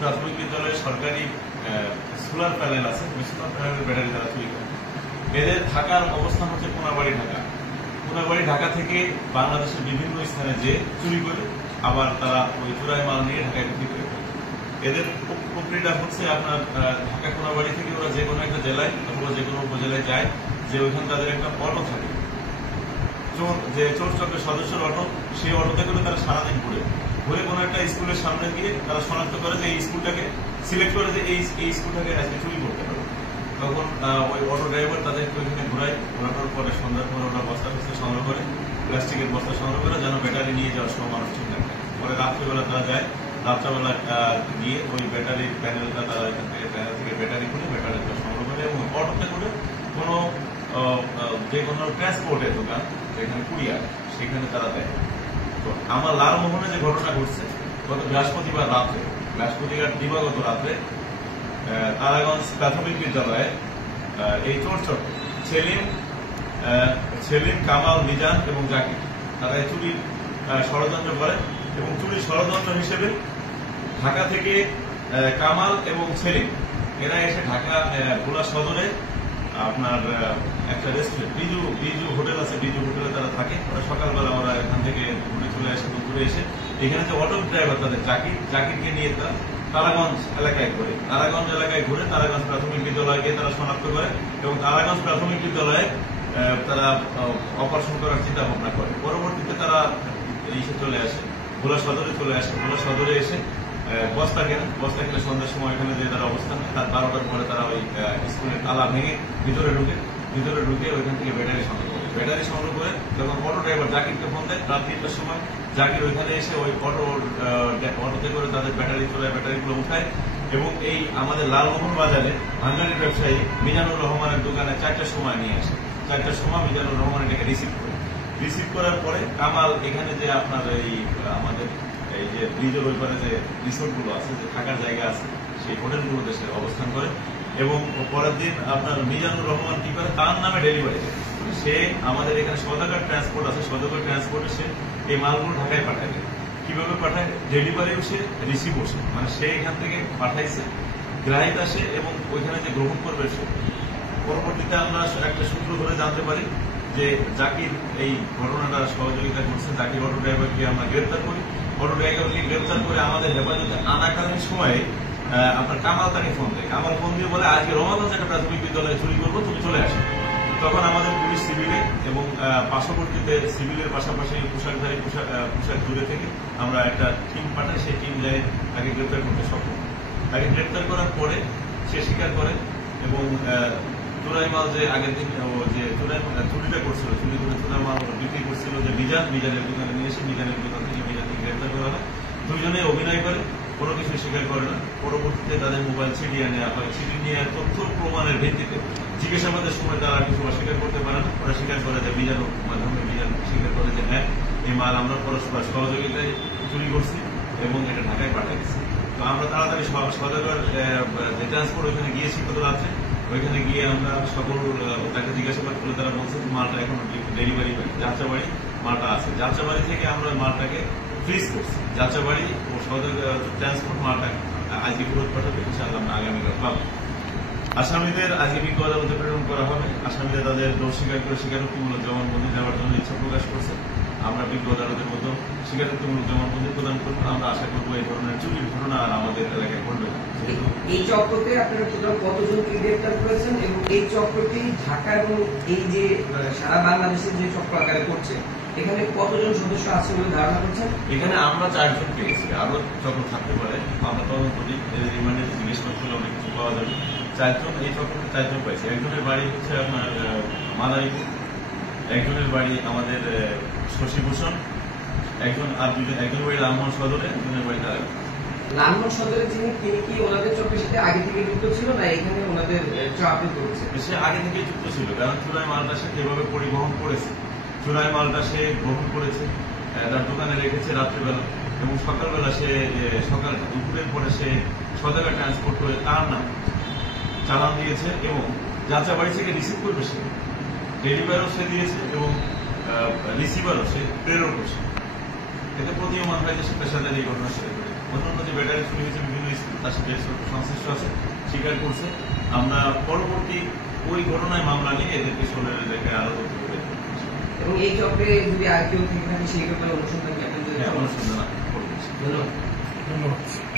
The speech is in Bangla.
প্রাথমিক বিদ্যালয়ে সরকারি সোলার প্যানেল আছে, সোলার প্যানেলের ব্যাটারি তারা চুরি করে। এদের থাকার অবস্থান হচ্ছে কোনাবাড়ি ঢাকা। কোনাবাড়ি ঢাকা থেকে বাংলাদেশের বিভিন্ন স্থানে যে চুরি করে আবার তারা ওই চোরাই মাল নিয়ে ঢাকায় বিক্রি করে। এদের প্রক্রিয়াটা হচ্ছে আপনার ঢাকা কোনাবাড়ি থেকে ওরা যে কোনো একটা জেলায় অথবা যে কোনো উপজেলায় যায়, যে ওইখানে তাদের একটা অটো থাকে, যে চোর চক্রের সদস্যের অটো, সেই অটোতে করে তারা সারাদিন ঘুরে কোনো একটা স্কুলের সামনে গিয়ে তারা শনাক্ত করে যে এই স্কুলটাকে সিলেক্ট করে যে এই স্কুলটাকে আজকে চুরি করতে পারে। তখন ওই অটো ড্রাইভার তাদেরকে ওইখানে ঘোরানোর পরে সন্ধ্যার পরে ওরা বস্তা সংগ্রহ করে, প্লাস্টিকের বস্তা সংগ্রহ করে যেন ব্যাটারি নিয়ে যাওয়ার সময় মানুষ ঠিক থাকে। পরে রাত্রিবেলা তারা যায়, রাত্রেবেলা গিয়ে ওই ব্যাটারির প্যানেলটা তারা এখান থেকে প্যানেল থেকে ব্যাটারি খুলে ব্যাটারিটা সংগ্রহ করে এবং অটোতে করে কোনো যে কোনো ট্রান্সপোর্টের দোকান যেখানে কুরিয়ার সেখানে তারা দেয়। তো আমার লালমোহনে যে ঘটনা ঘটছে গত বৃহস্পতিবার দিবাগত রাত্রে তারাগঞ্জ প্রাথমিক বিদ্যালয়ে এই চোর চক্র সেলিম, কামাল, মিজান এবং জাকির তারা চুরির ষড়যন্ত্র করে এবং চুরির ষড়যন্ত্র হিসেবে ঢাকা থেকে কামাল এবং সেলিম এরা এসে ঢাকা ভোলা সদরে আপনার একটা রেস্টুরেন্ট বিজু হোটেল আছে, বিজু হোটেলে তারা থাকে। ওরা সকালবেলা ওরা এখান থেকে ঘুরে চলে আসে, দুপুরে এসে এখানে যে অটো ড্রাইভার তাদের জাকিরকে নিয়ে তারাগঞ্জ এলাকায় ঘুরে তারাগঞ্জ প্রাথমিক বিদ্যালয়কে তারা শনাক্ত করে এবং তারাগঞ্জ প্রাথমিক বিদ্যালয়ে তারা অপারেশন করার চিন্তা ভাবনা করে। পরবর্তীতে তারা চলে আসে ভোলা সদরে ভোলা সদরে এসে বস্তা কিনে সন্ধ্যার সময় এখানে যে তারা অবস্থান নেয়, তার 12টার পরে তারা ওই স্কুলের তালা ভেঙে ভিতরে ঢুকে ওইখান থেকে ব্যাটারি সংগ্রহ করে যখন অটো ড্রাইভার জাকিরকে ফোন দেয় রাত 3টার সময়, জাকির ওইখানে এসে ওই অটোতে করে তাদের ব্যাটারিগুলো উঠায় এবং এই আমাদের লালমোহন বাজারে ভাঙ্গারি ব্যবসায়ী মিজানুর রহমানের দোকানে 4টার সময় নিয়ে আসে। 4টার সময় মিজানুর রহমান এটাকে রিসিভ করার পরে কামাল এখানে যে আপনার আমাদের এই যে ব্রিজের ওই পারে যে রিসোর্টগুলো আছে, যে থাকার জায়গা আছে, সেই হোটেলগুলোতে সে অবস্থান করে এবং পরের দিন আপনার মিজানুর রহমান কি করে তার নামে ডেলিভারি দেয়। সে আমাদের এখানে সদাগর ট্রান্সপোর্ট আছে, সদাগর ট্রান্সপোর্টে সে এই মালগুলো ঢাকায় পাঠায়। কিভাবে পাঠায়? ডেলিভারিও সে, রিসিভও সে, মানে সে এখান থেকে পাঠাইছে, গ্রাহক আসে এবং ওইখানে যে গ্রহণ করবে সে। পরবর্তীতে আমরা একটা সূত্র ধরে জানতে পারি যে জাকির এই ঘটনাটা সহযোগিতা করছে। জাকির অটো ড্রাইভারকে আমরা গ্রেপ্তার করি। অটো ড্রাইভারকে গ্রেপ্তার করে আমাদের হেফাজতে আনাকালীন সময়ে আপনার কামাল তাকে ফোন দেয়। কামাল ফোন দিয়ে বলে আজকে রমাগঞ্জ একটা প্রাথমিক বিদ্যালয়ে চুরি করবো, তুমি চলে আসো। তখন আমাদের পুলিশ সিভিলে এবং পার্শ্ববর্তীতে সিভিলের পাশাপাশি পোশাক দূরে থেকে আমরা একটা টিম পাঠাই, সেই টিম যায় তাকে গ্রেপ্তার করতে সক্ষম। তাকে গ্রেপ্তার করার পরে সে স্বীকার করে এবং চোরাই মাল যে আগের দিন যে চুরিটা করছিল, চুরি করে চোরাই মাল বিক্রি করছিল যে মিজানের দোকানে নিয়ে এসে মিজানের দোকান থেকে মিজানকে গ্রেপ্তার করা হয়। দুইজনে অভিনয় করে, কোনো কিছু স্বীকার করে না। পরবর্তীতে তাদের মোবাইল ছিটিয়ে নেওয়া হয়। ছিটিয়ে নিয়ে তথ্য প্রমাণের ভিত্তিতে জিজ্ঞাসাবাদের সময় তারা কিছু অস্বীকার করতে পারে না। ওরা স্বীকার করে যে মিজানের মাধ্যমে মিজান স্বীকার করে যে হ্যাঁ, এই মাল আমরা পরস্পর সহযোগিতায় চুরি করছি এবং এটা ঢাকায় পাঠাইছি। তো আমরা তাড়াতাড়ি সদাগর যে ট্রান্সপোর্ট ওইখানে গিয়েছি গত রাত্রে। ওইখানে গিয়ে আমরা সকল তাকে জিজ্ঞাসাবাদ করে তারা বলছে মালটা এখন ডেলিভারি যাত্রাবাড়ি মালটা আছে। যাত্রাবাড়ি থেকে আমরা মালটাকে ফ্রিজ করছি। যাত্রাবাড়ি ও সদর ট্রান্সপোর্ট মালটা আজকে ফেরত পাঠাবে, ইনশাআল্লাহ আমরা আগামীকাল পাবো। আসামিদের আজকে বিজ্ঞ আদালতে প্রেরণ করা হবে। আসামিদের তাদের দোষ স্বীকার করে স্বীকারোক্তিমূলক জবানবন্দি দেওয়ার জন্য ইচ্ছা প্রকাশ করছে। আমরা বিজ্ঞ আদালতের মতো স্বীকারোক্তিমূলক জবানবন্দি প্রদান করবো। আমরা আশা করবো এই ধরনের চুরির ঘটনা আর আমাদের এলাকায় ঘটবে না। এই চক্রতে আপনারা টোটাল কতজনকে গ্রেপ্তার করেছেন এবং এই চক্রটি ঢাকা এবং এই যে সারা বাংলাদেশের যে চক্র আকারে করছে, এখানে কতজন সদস্য আছে বলে ধারণা করছেন? এখানে আমরা 4 জন পেয়েছি, আরো চক্র থাকতে পারে। আমরা তদন্ত করি, রিমান্ডে জিজ্ঞেস করতে হলে অনেক কিছু পাওয়া যাবে। 4 জন, এই চক্রতে 4 জন পাইছি। একজনের বাড়ি হচ্ছে আপনার মাদারীপুর, একজনের বাড়ি আমাদের শশীভূষণ, একজনের বাড়ি লালমোহন সদরে, একজনের বাড়ি তারাগঞ্জ। লালমোহন সদরে তিনি কি ওনাদের চক্রের সাথে আগে থেকে যুক্ত ছিল না এখানে ওনাদের চাপে করছে? সে আগে থেকে যুক্ত ছিল, কারণ চুরাই মালটা সে যেভাবে পরিবহন করেছে, চুরাই মালটা সে গ্রহণ করেছে, তার দোকানে রেখেছে রাত্রিবেলা এবং সকালবেলা সে দুপুরের পরে সে সদাগর ট্রান্সপোর্ট করে তার নাম চালান দিয়েছে এবং যাত্রাবাড়ি থেকে রিসিভ করবে সে, ডেলিভারও সে দিয়েছে এবং রিসিভারও সে প্রেরণ করছে। এতে প্রতীয়মান হয় যে সে পেশাদার এই ঘটনা সেরে করে। অন্যান্য যে ব্যাটারি চুরি হয়েছে বিভিন্ন তার সাথে সংশ্লিষ্ট আছে, স্বীকার করছে। আমরা পরবর্তী ওই ঘটনায় মামলা নিয়ে এদেরকে 16 রেখে আরো তথ্য বের করব। এবং এই চক্রে যদি আর কেউ থেকে থাকে সেই ব্যাপারে অনুসন্ধান কি আপনাদের হ্যাঁ, অনুসন্ধান করবো। ধন্যবাদ। ধন্যবাদ।